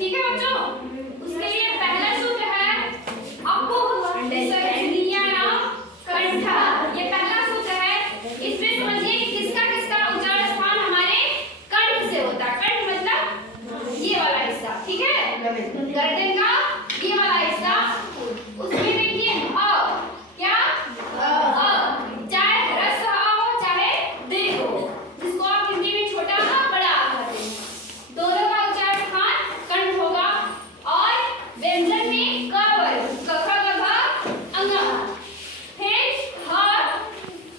ठीक है बच्चों। उसके लिए पहला सूत्र है अप्पु कंठा, ये पहला सूत्र है। इसमें समझिए किसका किसका उच्चारण स्थान हमारे कंठ से होता है। कंठ मतलब ये वाला हिस्सा, ठीक है, गर्दन का ये वाला हिस्सा। उसमें देखिए अ, क्या चाहे ह्रस्व अ हो चाहे दीर्घ हो, जिसको आप हिंदी में छोटा अ बड़ा अ कहते हैं, दोनों का उच्चारण स्थान कंठ होगा। और व्यंजन में क वर्ग क ख ग घ अंग फिर ह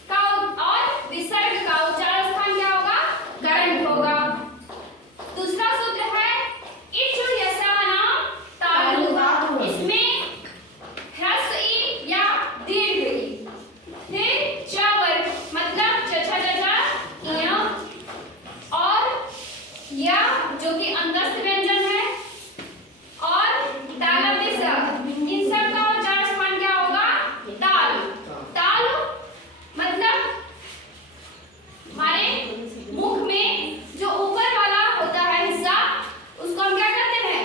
का और विसर्ग का उच्चारण स्थान क्या होगा? कंठ होगा। दूसरा सूत्र है इच्छु यसानाम तालु, इसमें ह्रस्व ई या दीर्घ ई। फिर च वर्ग मतलब च छ ज झ ञ और या जो कि अंतस्थ व्यंजन है, और तालव्य स, इन सब का उच्चारण स्थान क्या होगा? ताल। ताल मतलब हमारे मुख में जो ऊपर वाला होता है हिस्सा, उसको हम क्या कहते हैं?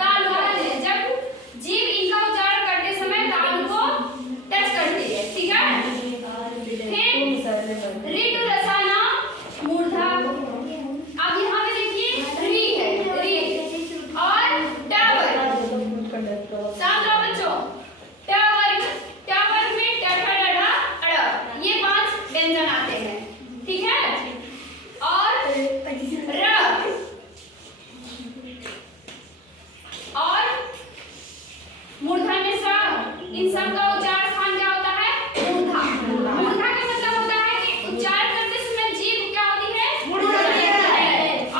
ताल कहते हैं। जब जीभ इनका उच्चारण करते समय ताल को टच करती है, ठीक है। फिर ऋतु रसानाम मूर्धा, अब यहाँ पे देखिए री है, री और ट वर्ग, साथ रहो बच्चों, ट वर्ग में ट ठ ड ढ अड़, ये 5 व्यंजन आते हैं, ठीक है। और र और मूर्धन्य स, इन सब का उच्चारण स्थान क्या होता है? मूर्धा। मूर्धा का मतलब होता है कि उच्चारण करते समय जीभ क्या होती है? मुड़ जाती है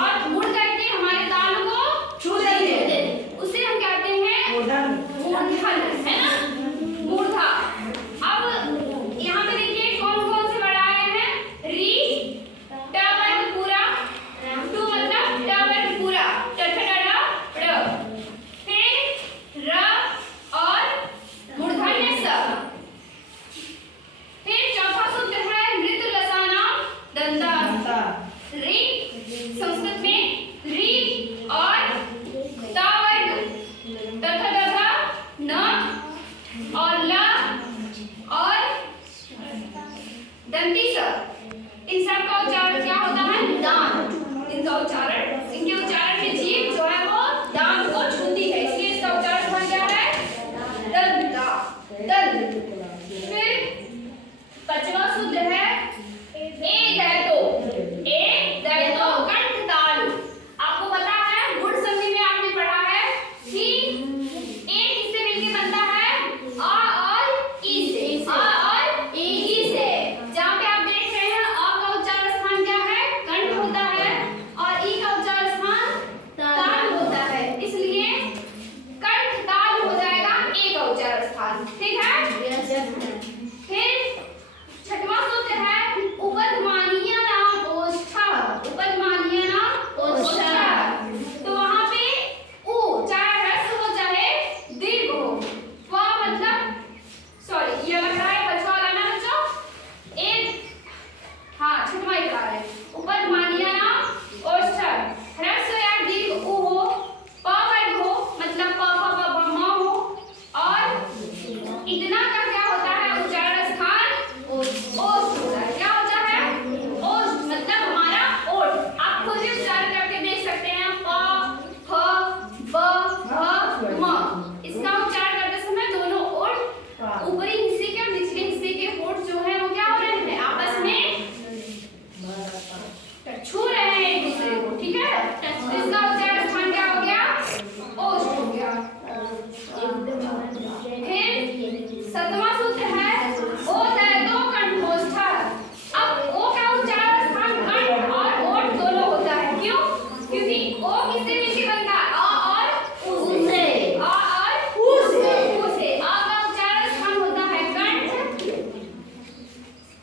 और मुड़ करके हमारे ताल को छूती है, उसे हम कहते हैं मूर्धन, है ना, मूर्धा। अब यहाँ पे देखिए कौन कौन से वर्ड आ रहे हैं? री, ट वर्ग पूरा, टू मतलब ट वर्ग पूरा, ट ठ ड ढ ड़, फिर र और मूर्धन्य स। फिर चौथा सूत्र है नृत्य रसानाम दंता, री संस्कृत में री और ता वर्ग ट ठ ड ढ न और ल और दंती स, इन सब का उच्चारण क्या होता है? दांत। इनका उच्चारण, इनके उच्चारण में जीभ जो है वो दांत को छूती है, इसलिए इसका उच्चारण स्थान क्या है? दंता, दंत। फिर पांचवा सूत्र है ए दैतो कंठ ताल। आपको पता है गुण संधि में आपने पढ़ा है कि एक किससे मिलके बनता है? अ और ई से, अ और ई से। जहाँ पे आप देख रहे हैं अ का उच्चारण स्थान क्या है? कंठ होता है और ई का उच्चारण स्थान ताल होता है, इसलिए कंठ ताल हो जाएगा ए का उच्चारण स्थान, ठीक है। फिर छठवां सूत्र है उपधमानीय नाम ओष्ठः, उपधमानीय नाम ओष्ठः। तो वहां पे उ चाहे ह्रस्व हो चाहे दीर्घ हो, व मतलब सॉरी ये लग रहा है बचवा वाला ना बच्चों, एक हाँ छठवां ही करा है। उपधमानीय नाम ओष्ठः, ह्रस्व या दीर्घ उ हो, प वर्ग हो मतलब प फ ब भ म हो, और इतना का क्या होता है उच्चारण स्थान? ओष्ठ होता है। क्या होता है? ओष्ठ मतलब हमारा ओठ। आप खुद भी उच्चारण करके देख सकते हैं, प फ ब भ म, इसका उच्चारण करते समय दोनों ओठ ऊपरी हिस्से के और निचले हिस्से के होठ जो है वो क्या हो रहे हैं? आपस में छू रहे हैं एक दूसरे को, ठीक है। इसका उच्चारण स्थान क्या हो गया? ओष्ठ हो गया। फिर सातवां सूत्र है ओ दैतो कंठोष्ठः। अब ओ का उच्चारण स्थान कंठ और ओठ दोनों होता है, क्यों? क्योंकि ओ किससे मिलके बनता है? अ और उ से, अ और उ से। अ का उच्चारण स्थान होता है कंठ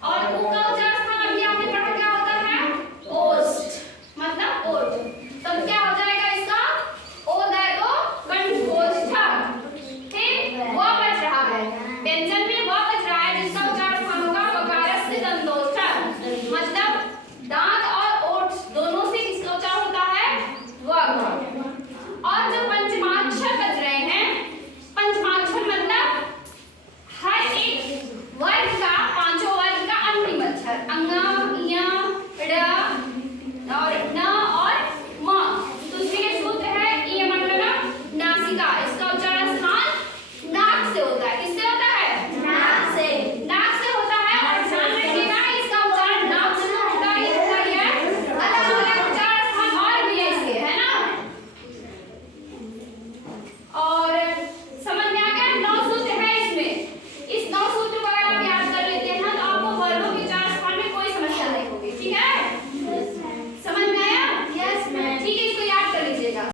और उ का उच्चारण स्थान अभी आपने पढ़ा क्या होता है? ओष्ठ मतलब ओठ। तब क्या हो जाएगा इसका? ओ दैतो कंठोष्ठः। फिर व बच रहा है, व्यंजन में व बच रहा है, जिसका उच्चारण स्थान होगा वकारस्य दंतोष्ठः, मतलब दांत और ओठ दोनों से किसका उच्चारण होता है? व।